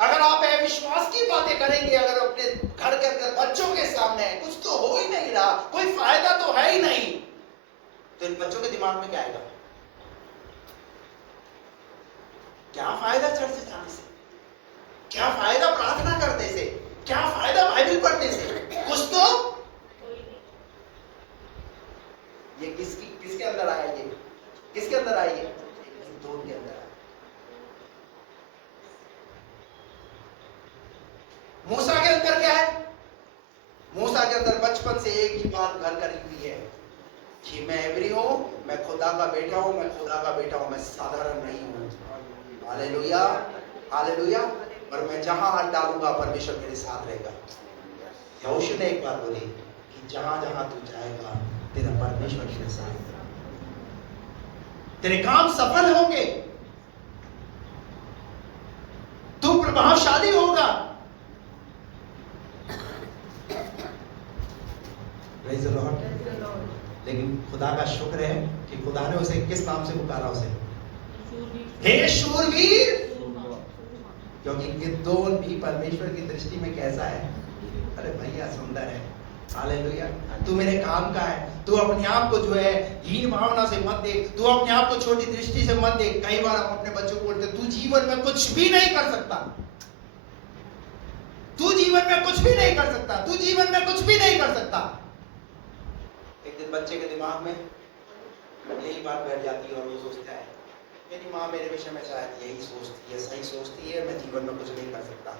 अगर आप अविश्वास की बातें करेंगे, अगर अपने घर के अंदर बच्चों के सामने कुछ तो हो ही नहीं रहा, कोई फायदा तो है ही नहीं, तो इन बच्चों के दिमाग में क्या आएगा? क्या फायदा चर्च से जाने से? क्या फायदा प्रार्थना करने से? क्या फायदा बाइबल पढ़ने से? कुछ तो ये किसके अंदर आया? ये किसके अंदर आया? ये दो के अंदर आया। मूसा के अंदर क्या है? मूसा के अंदर बचपन से एक ही बात घर करी हुई है कि मैं इब्री हूं, मैं खुदा का बेटा हूं, मैं खुदा का बेटा हूं, मैं साधारण नहीं हूं। Hallelujah, hallelujah. और मैं जहां हाथ डालूंगा परमेश्वर मेरे साथ रहेगा। यहोशू ने एक बात बोली कि जहां जहां तू जाएगा तेरा परमेश्वर तेरे साथ रहेगा, तेरे काम सफल होंगे, तू प्रभावशाली होगा। Praise the Lord. लेकिन खुदा का शुक्र है कि खुदा ने उसे किस नाम से पुकारा? उसे हे शूरवीर, क्योंकि गिदोन भी परमेश्वर की दृष्टि में कैसा है? अरे भैया सुंदर है। हालेलुया। तू मेरे काम का है। तू अपने आप को जो है हीन भावना से मत देख, तू अपने आप को छोटी दृष्टि से मत देख। कई बार हम अपने बच्चों को बोलते तू जीवन में कुछ भी नहीं कर सकता, तू जीवन में कुछ भी नहीं कर सकता, तू जीवन में कुछ भी नहीं कर सकता। एक दिन बच्चे के दिमाग में यही बात बैठ जाती है और वो सोचता है मेरी माँ मेरे विषय में शायद यही सोचती है, सही सोचती है, मैं जीवन में कुछ नहीं कर सकता।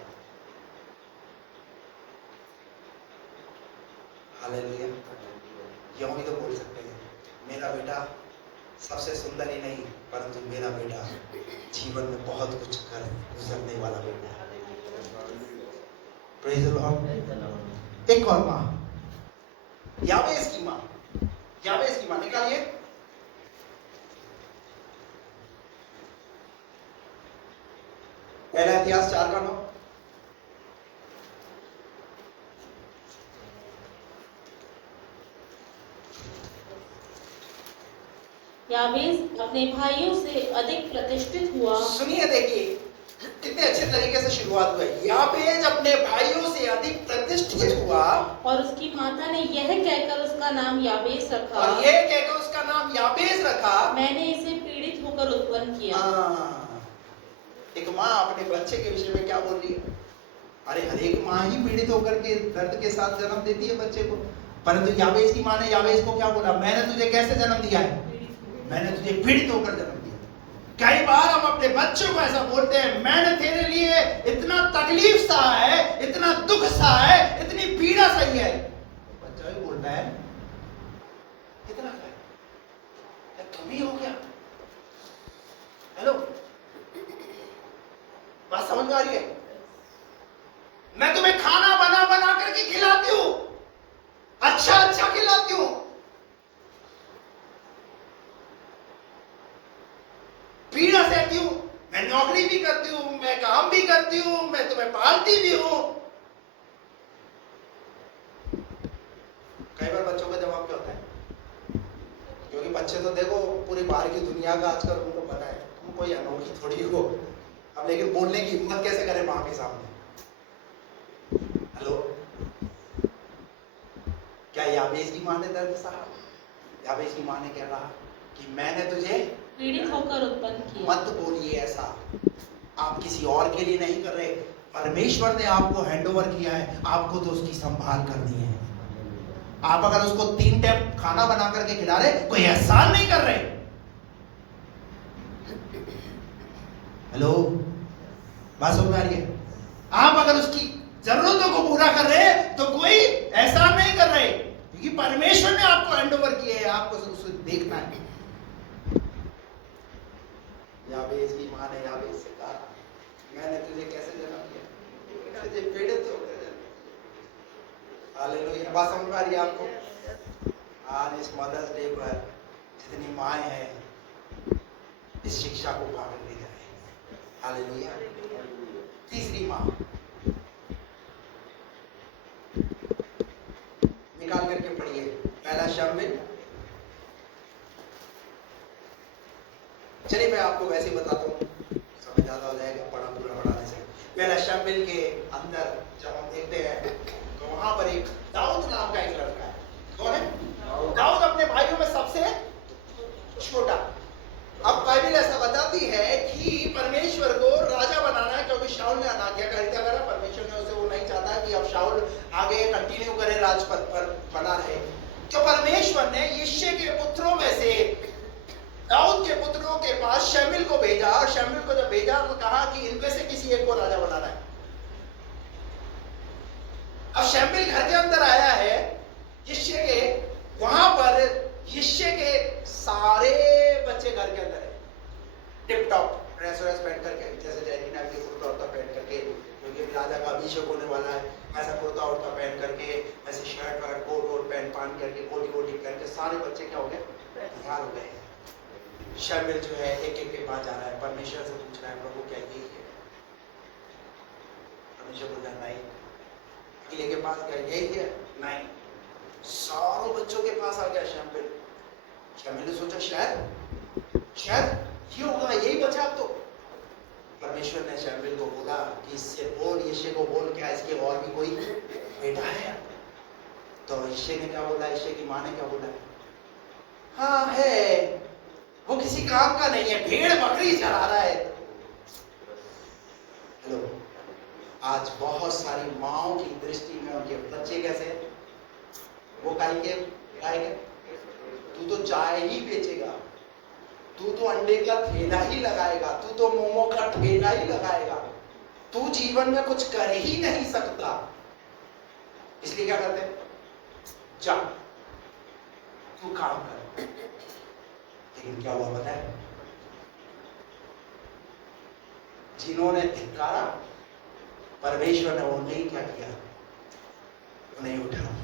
हालेलुया। यूं भी तो बोल सकते हैं मेरा बेटा सबसे सुंदर ही नहीं परंतु मेरा बेटा जीवन में बहुत कुछ कर गुजरने वाला बेटा है। Praise the Lord. एक और माँ, यावेस की माँ, यावेस की माँ निकालिए। पहला इतिहास 4:9। याबेस अपने भाइयों से अधिक प्रतिष्ठित हुआ। सुनिए, देखिए कितने अच्छे तरीके से शुरुआत हुई। याबेस अपने भाइयों से अधिक प्रतिष्ठित हुआ और उसकी माता ने यह कहकर उसका नाम याबेस रखा, और यह कहकर उसका नाम याबेस रखा, मैंने इसे पीड़ित होकर उत्पन्न किया। एक माँ अपने बच्चे के विषय में क्या बोल रही है? अरे हर एक माँ ही पीड़ित होकर के दर्द के साथ जन्म देती है बच्चे को, परंतु याबेस की माँ ने याबेस को क्या बोला? मैंने तुझे कैसे जन्म दिया है? मैंने तुझे पीड़ित होकर जन्म दिया। कई बार हम अपने बच्चों को ऐसा बोलते हैं मैंने तेरे लिए इतना तकलीफ सहा है, इतना दुख सहा है, इतनी पीड़ा सही है। बच्चा भी बोलता है कितना है तुम ही हो गया। हेलो, बात समझ में आ रही है? मैं तुम्हें खाना बना बना करके खिलाती हूं, अच्छा अच्छा खिलाती हूं, पीड़ा सहती हूं, मैं नौकरी भी करती हूं, मैं काम भी करती हूं, मैं तुम्हें पालती भी हूं, बच्चों का जवाब क्या होता है? क्योंकि बच्चे तो देखो पूरी बाहर की दुनिया का आजकल उनको पता है, तुम कोई अनोखी थोड़ी हो। अब लेकिन बोलने की हिम्मत कैसे करें माँ के सामने? हेलो, क्या याबेस की माँ ने दर्द सहा? याबेस की माँ ने क्या कहा कि मैंने तुझे पीड़ित होकर उत्पन्न किया। मत बोलिए ऐसा, आप किसी और के लिए नहीं कर रहे, परमेश्वर ने आपको हैंडओवर किया है, आपको तो उसकी संभाल करनी है। आप अगर उसको 3 टाइम खाना बना करके खिला रहे, कोई एहसान नहीं कर रहे। हेलो, बात समझ में आ रही है? आप अगर उसकी जरूरतों को पूरा कर रहे हैं तो कोई एहसान नहीं कर रहे, क्योंकि परमेश्वर ने आपको हैंडओवर किया है, आपको उसे देखना है। याबेस की मां ने याबेस से कहा, मैंने तुझे कैसे जन्म दिया, तुझे पीड़ित हो गए। हालेलुया, बात समझ में आ रही है आपको? आज इस मदर्स डे पर जितनी माएँ हैं इस शिक्षा को पालन ले जाए। हालेलुया। तीसरी माँ, निकाल करके पढ़िए, पहला शमूएल। चलिए मैं आपको वैसे ही बताता हूँ, समय ज्यादा हो जाएगा पूरा पढ़ाने से। पहला शमूएल के अंदर जब हम देखते हैं तो वहां पर एक दाऊद नाम का एक लड़का है। कौन है? दाऊद अपने भाइयों में सबसे छोटा। अब बाइबल ऐसा बताती है कि परमेश्वर को राजा बनाना है, क्योंकि शाऊल ने अनाज्ञाकारिता करा। परमेश्वर ने उसे, वो नहीं चाहता कि अब शाऊल आगे कंटिन्यू करे राजपद पर बना रहे। तो परमेश्वर ने यिशै के पुत्रों में से दाऊद के पुत्रों के पास शमूएल को भेजा, और शमूएल को जब भेजा तो कहा कि इनमें से किसी एक को राजा बनाना है। अब शमूएल घर के अंदर आया है यिशै के, वहां पर यिशै के सारे बच्चे घर के अंदर है, टिप टॉप ड्रेस पहन करके, जैसे जैनीना की कुर्ता उर्ता पहन करके, क्योंकि राजा का अभिषेक होने वाला है, ऐसा कुर्ता उर्ता पहन करके, ऐसे शर्ट वर्ट कोट वोट पहन करके, कोटी वोटी पहन के सारे बच्चे क्या हो गए? तैयार हो गए। शमूएल जो है एक एक के पास जा रहा है, परमेश्वर से पूछ रहा है, प्रभु क्या यही है? परमेश्वर बोल रहा है नहीं। के पास गया, यही है? नहीं। सारों बच्चों के पास आ गया शमूएल। शमूएल ने सोचा शायद ये होगा, यही बचा अब तो। परमेश्वर ने शमूएल को बोला कि इससे बोल, यिशै को बोल, क्या इसके और भी कोई बेटा है? तो यिशै ने क्या बोला? यिशै की माँ ने क्या बोला? हाँ है, वो किसी काम का नहीं है, भेड़ बकरी चरा रहा है। हेलो, आज बहुत सारी माओं की दृष्टि में उनके बच्चे कैसे? वो गाय तू तो चाय ही बेचेगा, तू तो अंडे का ठेला ही लगाएगा, तू तो मोमो का ठेला ही लगाएगा, तू जीवन में कुछ कर ही नहीं सकता। इसलिए क्या करते हैं? जा तू काम कर। लेकिन क्या हुआ पता है? जिन्होंने धिक्कारा, परमेश्वर ने उन्हें क्या किया? उन्हें उठा दिया।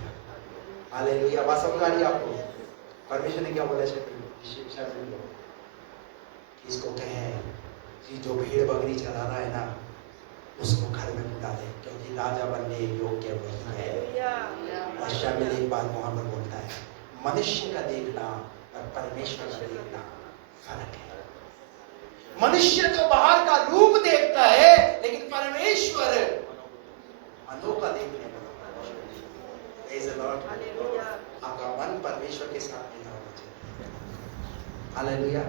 हालेलुया, बात समझ आ रही है आपको? परमेश्वर ने क्या बोला शमूएल को? इसको कहे कि जो भेड़ बकरी चला रहा है ना, उसको घर में बुला दे, क्योंकि राजा बनने योग्य वही है। और शमूएल एक बात वहां पर बोलता है, मनुष्य का देखना और परमेश्वर का देखना फर्क है। मनुष्य तो बाहर का रूप देखता है, लेकिन परमेश्वर मनों का देखने वाला। आपका मन परमेश्वर के साथ मिला होना चाहिए। हालेलुया।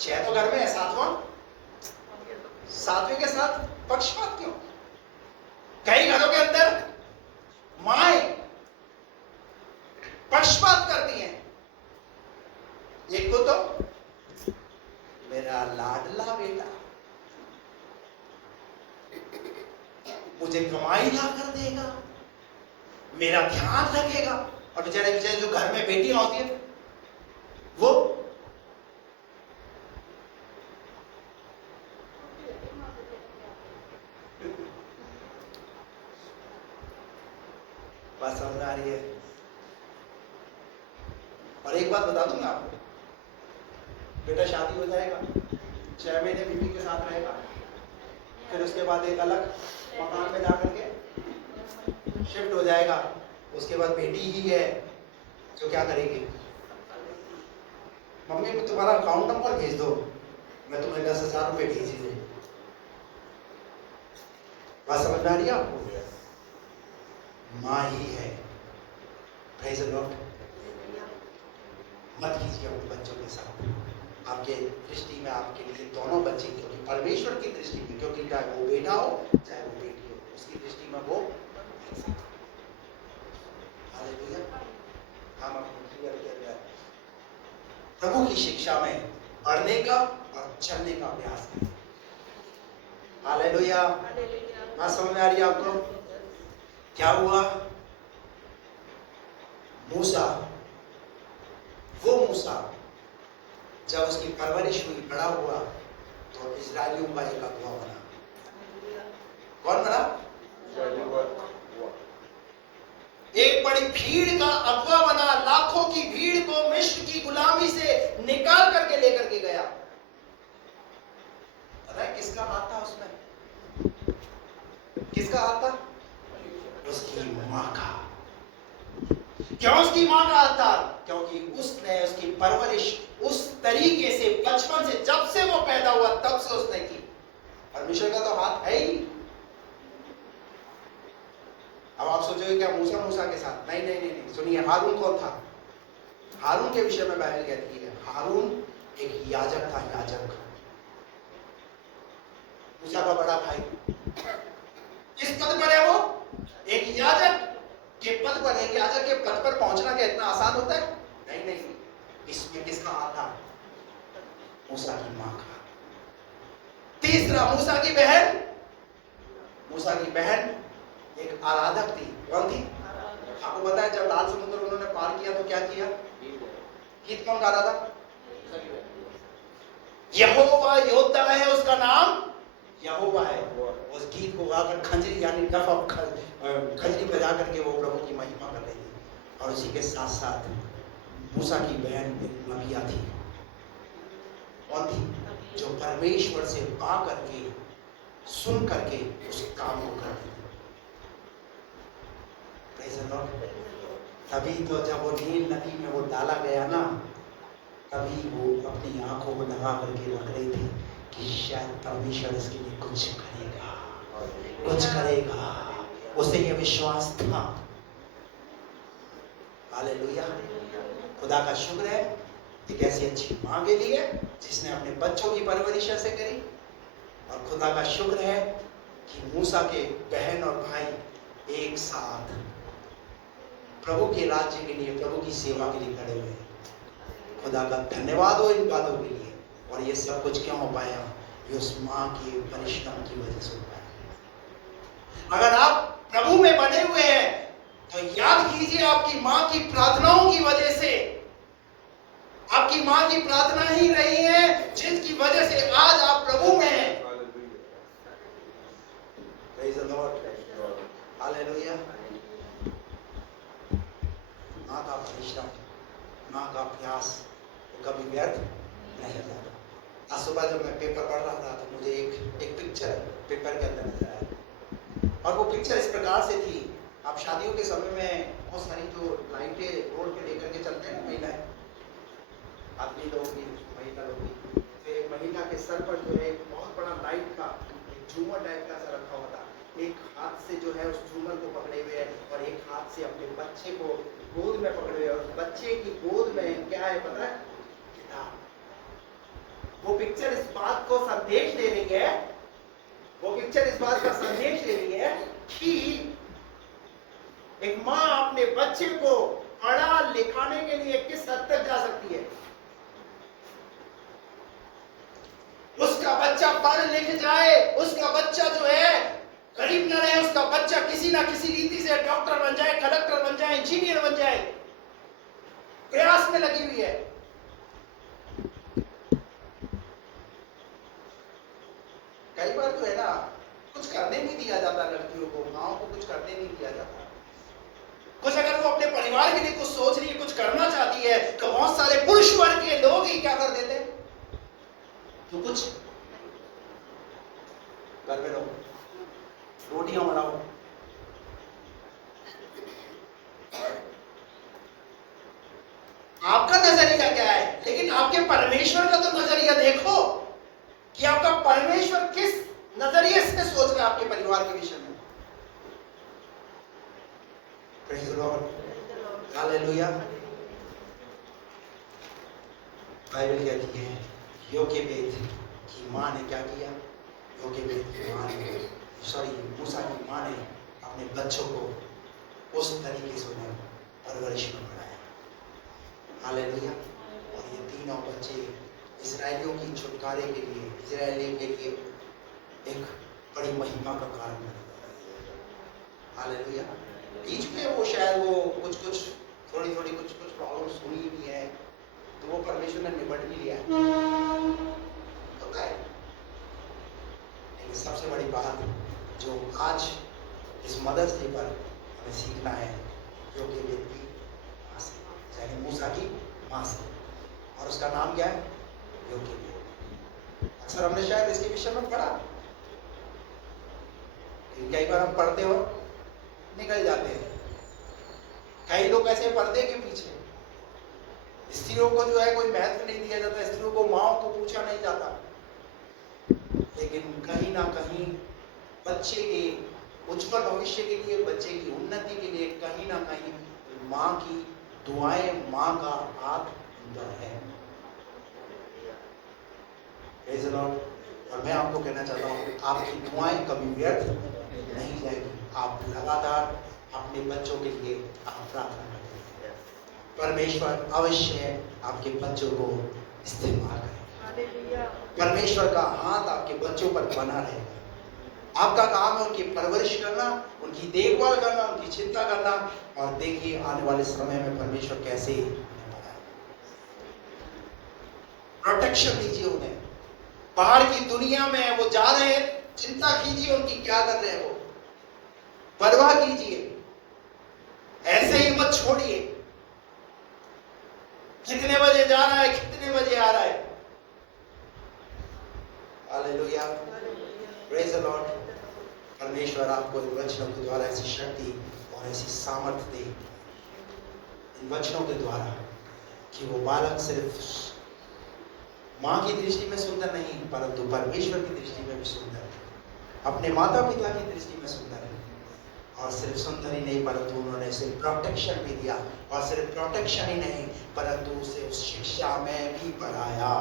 6 तो घर में है, 7वें के साथ पक्षपात क्यों? कई घरों के अंदर माए पक्षपात करती हैं। एक को तो मेरा लाडला बेटा मुझे कमाई ला कर देगा, मेरा ध्यान रखेगा, और बेचारे जो घर में बेटियां होती है वो बात समझ आ रही है? और एक बात बता दूं मैं आपको, बेटा शादी हो जाएगा, 6 महीने बीवी के साथ रहेगा, फिर उसके बाद एक अलग मकान में जाकर के शिफ्ट हो जाएगा, उसके बाद बेटी ही है जो क्या करेगी? मम्मी को तुम्हारा अकाउंट नंबर भेज दो, मैं तुम्हें 10,000 रुपये भेज दूँ। बात समझ में आ रही है आपको? माँ ही है। Praise the Lord. मत कीजिए अपने बच्चों के साथ। आपके दृष्टि में आपके लिए दोनों बच्चे, क्योंकि परमेश्वर की दृष्टि में, क्योंकि चाहे वो बेटा हो चाहे वो बेटी हो, उसकी दृष्टि में वो हालेलुया। हम अपने क्लियर किया जाए प्रभु की शिक्षा में पढ़ने का और चलने का अभ्यास करें। हालेलुया। बात समझ में आ रही है आपको? क्या हुआ? मूसा, वो मूसा जब उसकी परवरिश हुई, बड़ा हुआ, तो इस्राएलियों का एक अगुआ बना। कौन बना? एक बड़ी भीड़ का अगुआ बना। लाखों की भीड़ को मिस्र की गुलामी से निकाल करके लेकर के गया। पता है किसका हाथ था उसमें? किसका हाथ था? उसकी माँ का। क्यों उसकी माँ का हाथ था? क्योंकि उसने उसकी परवरिश उस तरीके से बचपन से, जब से वो पैदा हुआ तब से उसने की। परमेश्वर का तो हाथ है ही। अब आप सोचोगे क्या मूसा के साथ? नहीं नहीं नहीं, नहीं। सुनिए, हारून कौन था? हारून के विषय में बाइबल कहती है हारून एक याजक था। याजक, मूसा का बड़ा भाई। किस पद पर है वो? एक याजक के पद पर। एक याजक के पद पर पहुंचना क्या इतना आसान होता है? नहीं नहीं। इसमें किसका हाथ था? मूसा की मां का। तीसरा, मूसा की बहन। मूसा की बहन एक आराधक थी। कौन थी? आपको पता है जब लाल समुद्र उन्होंने पार किया तो क्या किया? गीत कौन गा रहा था? यहोवा योद्धा है, उसका नाम यहोवा है। उस गीत को गाकर खंजरी यानी डफ ऑफ खंजरी बजा करके वो प्रभु की महिमा कर रही थी। और उसी के साथ साथ मूसा की बहन नबिया थी। कौन थी? जो परमेश्वर से पा करके, सुन करके उस काम को करती थी। Praise the Lord. तभी तो जब वो नील नदी में वो डाला गया ना, तभी वो अपनी आंखों को लगा करके रख रही थी कि शायद परमेश्वर इसके लिए कुछ करेगा, कुछ करेगा। उसे ये विश्वास था। हालेलुया। खुदा का शुक्र है एक ऐसी अच्छी माँ के लिए जिसने अपने बच्चों की परवरिश ऐसे करी। और खुदा का शुक्र है कि मूसा के बहन और भाई एक साथ प्रभु के राज्य के लिए, प्रभु की सेवा के लिए खड़े हुए हैं। खुदा का धन्यवाद हो इन बातों के लिए। और ये सब कुछ क्यों हो पाया? ये उस माँ के परिश्रम की वजह से हो पाया। अगर आप प्रभु में बने हुए हैं तो याद कीजिए आपकी माँ की प्रार्थनाओं की वजह से, आपकी माँ की प्रार्थना ही रही है जिसकी वजह से आज आप प्रभु में हैं। Praise the Lord. Hallelujah. माँ का परिश्रम, माँ का प्रयास कभी व्यर्थ नहीं जाता। आज सुबह जब मैं पेपर पढ़ रहा था तो मुझे एक पिक्चर पेपर के अंदर नजर आया। और वो पिक्चर इस प्रकार से थी, आप शादियों के समय में बहुत सारी जो लाइटें रोड पे लेकर के चलते हैं ना महिलाएं, आदमी लोग भी, महिला लोग भी, तो एक महिला के सर पर जो है एक बहुत बड़ा लाइट का एक झूमर टाइप का सा रखा हुआ था। एक हाथ से जो है उस झूमर को पकड़े हुए है और एक हाथ से अपने बच्चे को गोद में पकड़े हुए। और बच्चे की गोद में क्या है पता है? किताब। वो पिक्चर इस बात को संदेश दे रही है, वो पिक्चर इस बात का संदेश दे रही है कि एक माँ अपने बच्चे को पढ़ा लिखाने के लिए किस हद तक जा सकती है। उसका बच्चा पढ़ लिख जाए, उसका बच्चा जो है गरीब न रहे, उसका बच्चा किसी ना किसी रीति से डॉक्टर बन जाए, कलेक्टर बन जाए, इंजीनियर बन जाए, प्रयास में लगी हुई है। कई बार तो है ना, कुछ करने नहीं दिया जाता लड़कियों को, माओ को कुछ करने नहीं दिया जाता। कुछ अगर वो अपने परिवार के लिए कुछ सोच रही है, कुछ करना चाहती है, तो बहुत सारे पुरुष वर्ग के लोग ही क्या कर देते? तो कुछ घर में रहो, रोटियां बनाओ, आपका नजरिया क्या है, लेकिन आपके परमेश्वर का तो नजरिया देखो कि आपका परमेश्वर किस नजरिए से सोच रहा है आपके परिवार के विषय में। Praise the Lord, hallelujah. Bible कहती है योकेबेद की माँ ने क्या किया, योकेबेद की माँ ने, मूसा की माँ ने अपने बच्चों को उस तरीके से उन्हें परवरिश में बढ़ाया। हालेलुया। और ये तीनों बच्चे इस्राएलियों की छुटकारे के लिए, इस्राएलियों के लिए एक बड़ी महिमा का कारण बने। हालेलुया। बीच में वो शायद वो कुछ थोड़ी कुछ प्रॉब्लम्स हुई भी है, तो वो परमेश्वर ने निपट भी लिया होता है। लेकिन सबसे बड़ी बात जो आज इस मदर्स डे पर हमें सीखना है, जो कि बेटी माँ से, यानी मूसा की माँ से, और उसका नाम क्या है, योकेबेद। अक्सर हमने शायद इसके विषय में पढ़ा, कई बार हम पढ़ते हो निकल जाते हैं। कई लोग ऐसे पर्दे के पीछे, स्त्रियों को जो है कोई महत्व नहीं दिया जाता, स्त्रियों को माँ को पूछा नहीं जाता, लेकिन कहीं ना कहीं बच्चे के उज्जवल भविष्य के लिए, बच्चे की उन्नति के लिए कहीं ना कहीं माँ की दुआएं, माँ का हाथ अंदर है। Praise the Lord. और मैं आपको कहना चाहता हूँ, आपकी दुआएं कभी व्यर्थ नहीं जाएगी। आप लगातार अपने बच्चों के लिए आप प्रार्थना करें, परमेश्वर अवश्य आपके बच्चों को इस्तेमाल करेगा। परमेश्वर का हाथ आपके बच्चों पर बना रहेगा। आपका काम है उनकी परवरिश करना, उनकी देखभाल करना, उनकी चिंता करना, और देखिए आने वाले समय में परमेश्वर कैसे प्रोटेक्शन दीजिए उन्हें। बाहर की दुनिया में वो जा रहे हैं, चिंता कीजिए उनकी क्या कर रहे हैं, वो परवाह कीजिए, ऐसे ही मत छोड़िए। कितने बजे जा रहा है, कितने बजे आ रहा है। Hallelujah, praise the Lord. परमेश्वर आपको इन वचनों के द्वारा ऐसी शक्ति और ऐसी सामर्थ्य दे, इन वचनों के द्वारा, कि वो बालक सिर्फ माँ की दृष्टि में सुंदर नहीं, परंतु परमेश्वर की दृष्टि में भी सुंदर है, अपने माता पिता की दृष्टि में सुंदर है। और सिर्फ सुंदर ही नहीं, परंतु उन्होंने उसे प्रोटेक्शन भी दिया, और सिर्फ प्रोटेक्शन ही नहीं, परंतु उसे उस शिक्षा में भी पढ़ाया।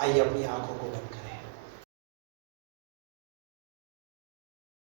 आइए अपनी आंखों को बंद करें।